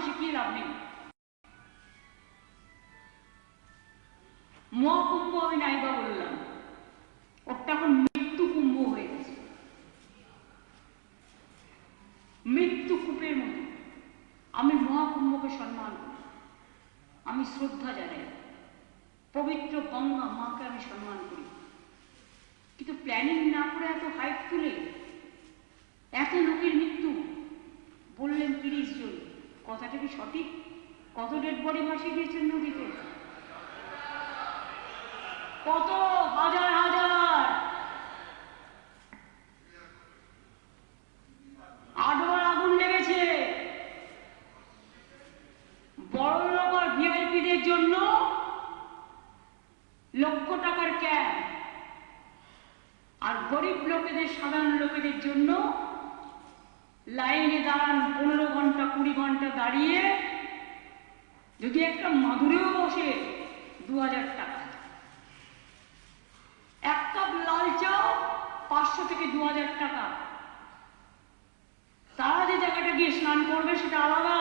আমাকে শিখিয়ে লাভ নেই। মহাকুম্ভ আমি নাইবা বললাম, ওটা এখন মৃত্যু কুম্ভ হয়ে গেছে, মৃত্যু কূপের মতো। আমি মহাকুম্ভকে সম্মান করি, আমি শ্রদ্ধা জানাই, পবিত্র গঙ্গা মাকে আমি সম্মান করি, কিন্তু প্ল্যানিং না করে এত হাইট তুলে এত লোকের মৃত্যু বললেন 30 জন, কথাটা কি সঠিক? কত ডেড বডি ভাসিয়ে দিয়েছেন নদীতে? কত হাজার হাজার, 8বার আগুন লেগেছে। বড় লোক আর ভিআইপিদের জন্য লক্ষ টাকার ক্যাম্প, আর গরিব লোকেদের, সাধারণ লোকেদের জন্য লাইনে দাঁড়ান 15 ঘন্টা 20 ঘন্টা দাঁড়িয়ে, যদি একটা মাদুরেও বসে 2000 টাকা। এক কাপ লাল চাও 500 থেকে 2000 টাকা। তারা যে জায়গাটা গিয়ে স্নান করবে সেটা আলাদা,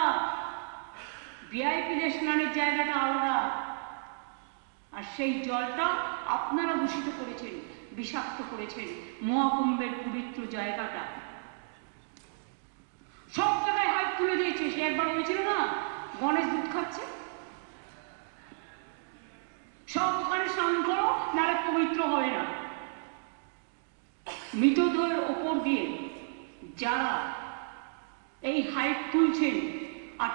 ভিআইপিদের স্নানের জায়গাটা আলাদা। আর সেই জলটা আপনারা দূষিত করেছেন, বিষাক্ত করেছেন মহাকুম্ভের পবিত্র জায়গাটা। সব জায়গায় হাত তুলে দিয়েছে। সে একবার বলেছিল না গণেশ দুধ খাচ্ছে, সব ওখানে স্নান করো নাহলে পবিত্র হবে না। মৃতদেহের ওপর দিয়ে যারা এই হাইট তুলছেন আর